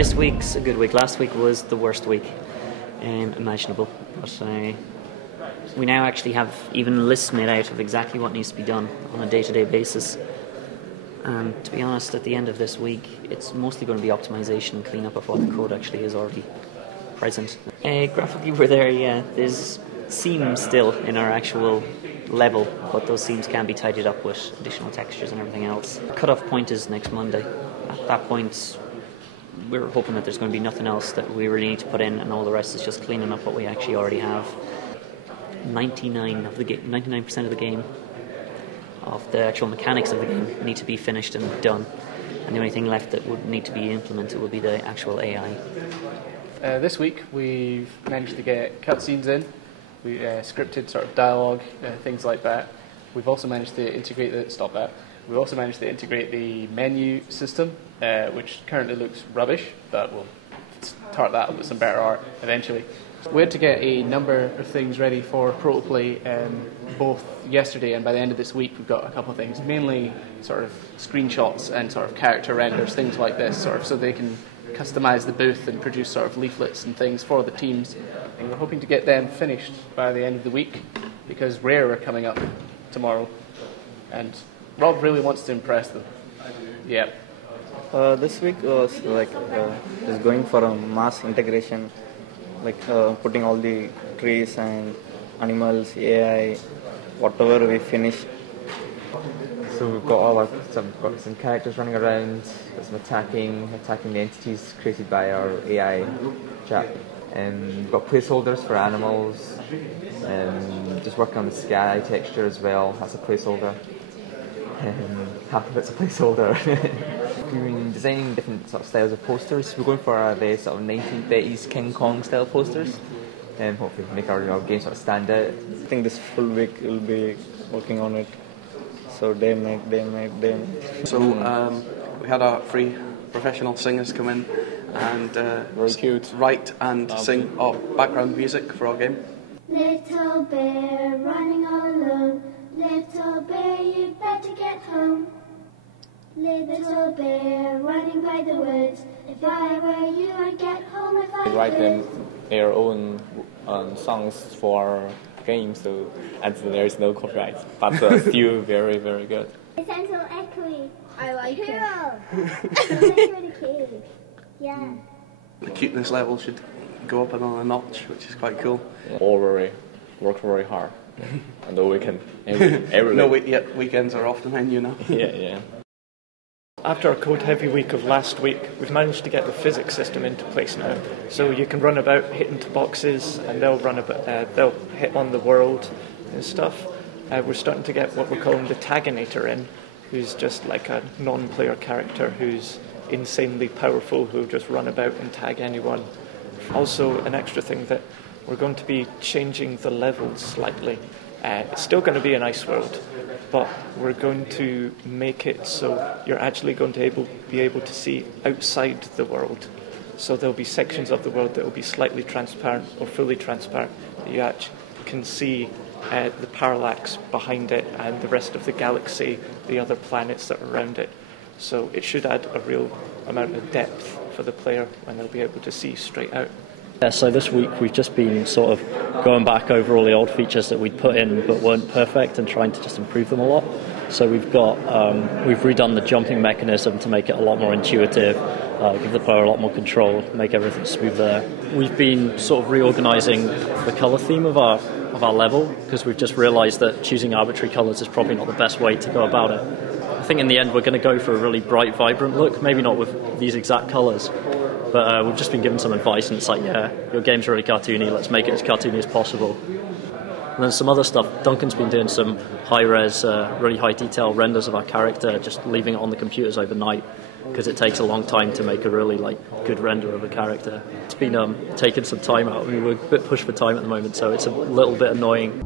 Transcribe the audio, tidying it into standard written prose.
This week's a good week. Last week was the worst week imaginable. But we now actually have even lists made out of exactly what needs to be done on a day-to-day basis. And to be honest, at the end of this week, it's mostly going to be optimization and cleanup of what the code actually is already present. Graphically, we're there, yeah. There's seams still in our actual level, but those seams can be tidied up with additional textures and everything else. The cut-off point is next Monday. At that point, we're hoping that there's going to be nothing else that we really need to put in, and all the rest is just cleaning up what we actually already have. 99% of the game, of the actual mechanics of the game, need to be finished and done, and the only thing left that would need to be implemented would be the actual AI. This week we've managed to get cutscenes in, we scripted sort of dialogue, things like that. We've also managed to integrate We've also managed to integrate the menu system, which currently looks rubbish, but we'll start that up with some better art eventually. We had to get a number of things ready for protoplay both yesterday and by the end of this week we've got a couple of things, mainly sort of screenshots and sort of character renders, things like this, sort of so they can customize the booth and produce sort of leaflets and things for the teams. And we're hoping to get them finished by the end of the week because Rare are coming up tomorrow and Rob really wants to impress them. Yeah. This week was is going for a mass integration, putting all the trees and animals, AI, whatever we finish. So we've got some characters running around, got some attacking the entities created by our AI chap. We've got placeholders for animals, just working on the sky texture as well, that's a placeholder. Half of it's a placeholder. We've been designing different sort of styles of posters. We're going for the sort of 1930s King Kong style posters, and hopefully make our game sort of stand out. I think this full week we'll be working on it. So day and night. So we had our 3 professional singers come in and very cute. Write and sing our background music for our game. Little bear running all alone. Little bear, you better get home. Little bear running by the woods. If I were you, I'd get home if I could. Write them their own songs for games, and there is no copyright, but still very, very good. It sounds so echoey. I like it. Cool. It's really cute. Yeah. The cuteness level should go up another notch, which is quite cool. All work very hard. And the weekend, every no, weekends are off the menu now. Yeah. After our code-heavy week of last week, we've managed to get the physics system into place now. So you can run about, hit into boxes, and they'll hit on the world and stuff. We're starting to get what we're calling the Taganator in, who's just like a non-player character who's insanely powerful, who'll just run about and tag anyone. Also, an extra thing that we're going to be changing the levels slightly. It's still going to be an ice world, but we're going to make it so you're actually going to be able to see outside the world. So there'll be sections of the world that will be slightly transparent or fully transparent, that you actually can see the parallax behind it and the rest of the galaxy, the other planets that are around it. So it should add a real amount of depth for the player when they'll be able to see straight out. Yeah, so this week we've just been sort of going back over all the old features that we'd put in but weren't perfect and trying to just improve them a lot. So we've redone the jumping mechanism to make it a lot more intuitive, give the player a lot more control, make everything smoother. We've been sort of reorganising the colour theme of our level because we've just realised that choosing arbitrary colours is probably not the best way to go about it. I think in the end we're going to go for a really bright, vibrant look, maybe not with these exact colours. But we've just been given some advice and it's like, yeah, your game's really cartoony, let's make it as cartoony as possible. And then some other stuff, Duncan's been doing some high-res, really high-detail renders of our character, just leaving it on the computers overnight, because it takes a long time to make a really good render of a character. It's been taking some time out. I mean, we're a bit pushed for time at the moment, so it's a little bit annoying.